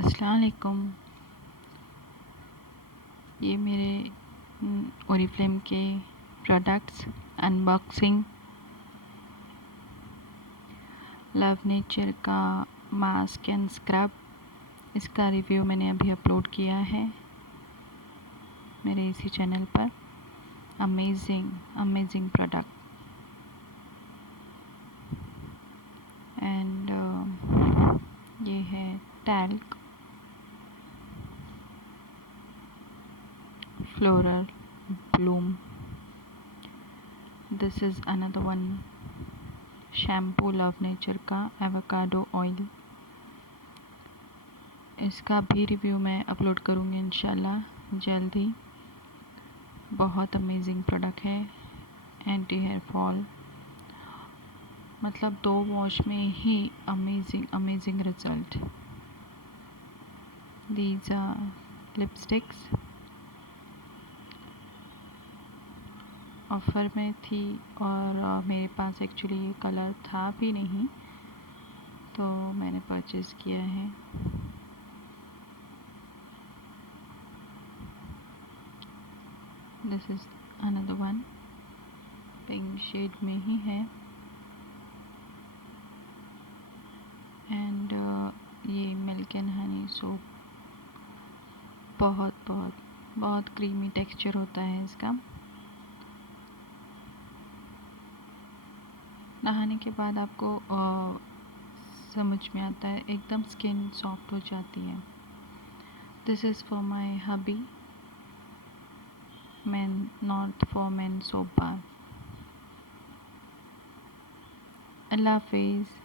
अस्सलाम वालेकुम। ये मेरे ओरिफ्लेम के प्रोडक्ट्स अनबॉक्सिंग। लव नेचर का मास्क एंड स्क्रब, इसका रिव्यू मैंने अभी अपलोड किया है मेरे इसी चैनल पर। Amazing product. एंड ये है talc floral bloom. This is another one shampoo love nature का एवोकाडो ऑयल। इसका भी रिव्यू मैं अपलोड करूँगी इंशाल्लाह जल्द ही। बहुत अमेजिंग प्रोडक्ट है, एंटी हेयर फॉल, मतलब 2 वॉश में ही amazing result. These are lipsticks, offer में थी और मेरे पास एक्चुअली ये कलर था भी नहीं, तो मैंने परचेज़ किया है। This is another one, pink shade में ही है। एंड ये मिल्क एंड हनी सोप, बहुत क्रीमी टेक्सचर होता है इसका। नहाने के बाद आपको समझ में आता है, एकदम स्किन सॉफ्ट हो जाती है। This is for my hubby, man not for man soap bar. अल्लाह हाफिज़।